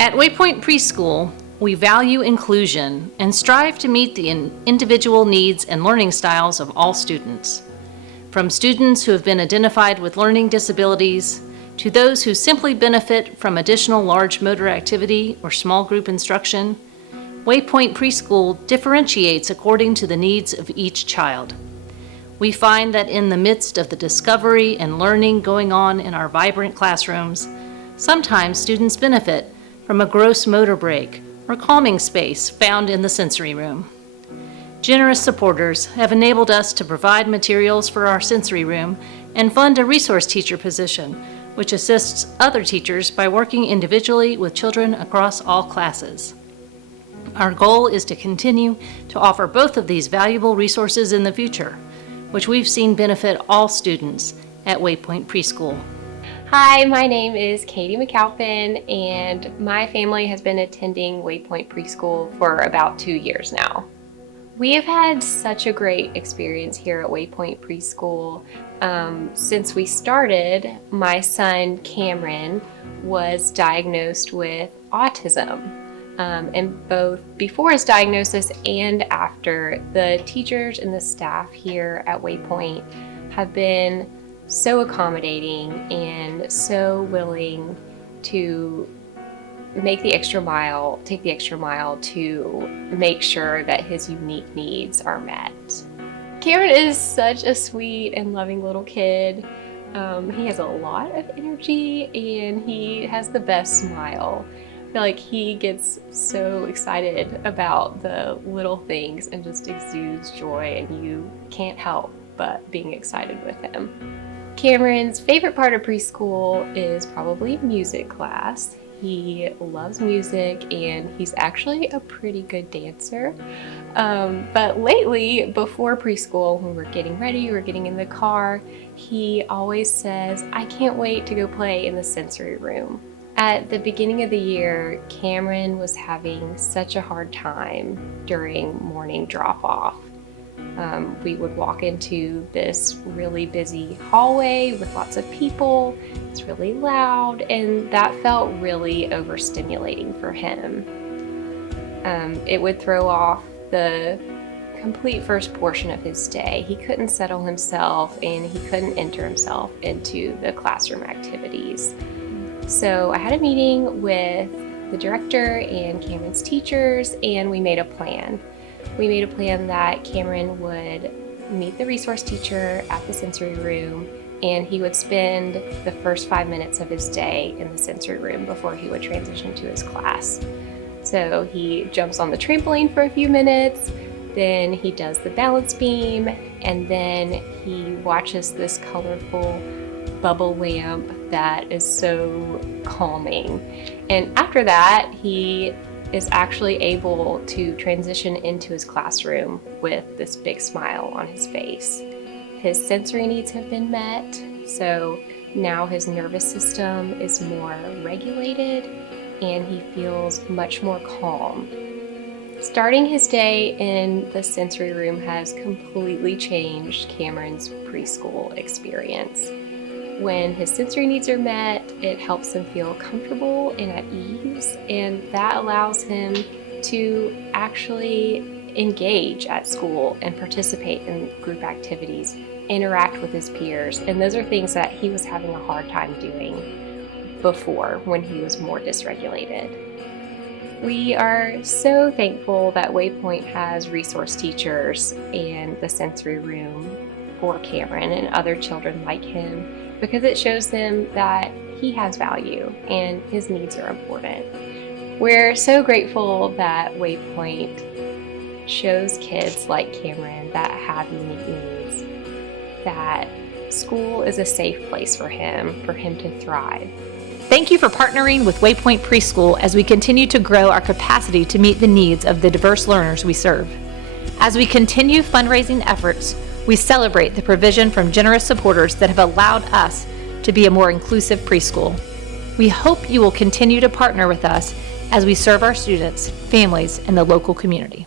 At Waypoint Preschool, we value inclusion and strive to meet the individual needs and learning styles of all students. From students who have been identified with learning disabilities to those who simply benefit from additional large motor activity or small group instruction, Waypoint Preschool differentiates according to the needs of each child. We find that in the midst of the discovery and learning going on in our vibrant classrooms, sometimes students benefit from a gross motor break or calming space found in the sensory room. Generous supporters have enabled us to provide materials for our sensory room and fund a resource teacher position, which assists other teachers by working individually with children across all classes. Our goal is to continue to offer both of these valuable resources in the future, which we've seen benefit all students at Waypoint Preschool. Hi, my name is Katie McAlpin, and my family has been attending Waypoint Preschool for about 2 years now. We have had such a great experience here at Waypoint Preschool. Since we started, my son Cameron was diagnosed with autism. And both before his diagnosis and after, the teachers and the staff here at Waypoint have been so accommodating and so willing to take the extra mile to make sure that his unique needs are met. Cameron is such a sweet and loving little kid. He has a lot of energy and he has the best smile. I feel like he gets so excited about the little things and just exudes joy, and you can't help but being excited with him. Cameron's favorite part of preschool is probably music class. He loves music and he's actually a pretty good dancer. But lately, before preschool, when we're getting ready, we're getting in the car, he always says, "I can't wait to go play in the sensory room." At the beginning of the year, Cameron was having such a hard time during morning drop-off. We would walk into this really busy hallway with lots of people. It's really loud, and that felt really overstimulating for him. It would throw off the complete first portion of his day. He couldn't settle himself, and he couldn't enter himself into the classroom activities. So I had a meeting with the director and Cameron's teachers, and we made a plan. We made a plan that Cameron would meet the resource teacher at the sensory room, and he would spend the first 5 minutes of his day in the sensory room before he would transition to his class. So he jumps on the trampoline for a few minutes, then he does the balance beam, and then he watches this colorful bubble lamp that is so calming. And after that, he is actually able to transition into his classroom with this big smile on his face. His sensory needs have been met, so now his nervous system is more regulated and he feels much more calm. Starting his day in the sensory room has completely changed Cameron's preschool experience. When his sensory needs are met, it helps him feel comfortable and at ease, and that allows him to actually engage at school and participate in group activities, interact with his peers, and those are things that he was having a hard time doing before when he was more dysregulated. We are so thankful that Waypoint has resource teachers in the sensory room for Cameron and other children like him, because it shows them that he has value and his needs are important. We're so grateful that Waypoint shows kids like Cameron that have unique needs that school is a safe place for him to thrive. Thank you for partnering with Waypoint Preschool as we continue to grow our capacity to meet the needs of the diverse learners we serve. As we continue fundraising efforts, we celebrate the provision from generous supporters that have allowed us to be a more inclusive preschool. We hope you will continue to partner with us as we serve our students, families, and the local community.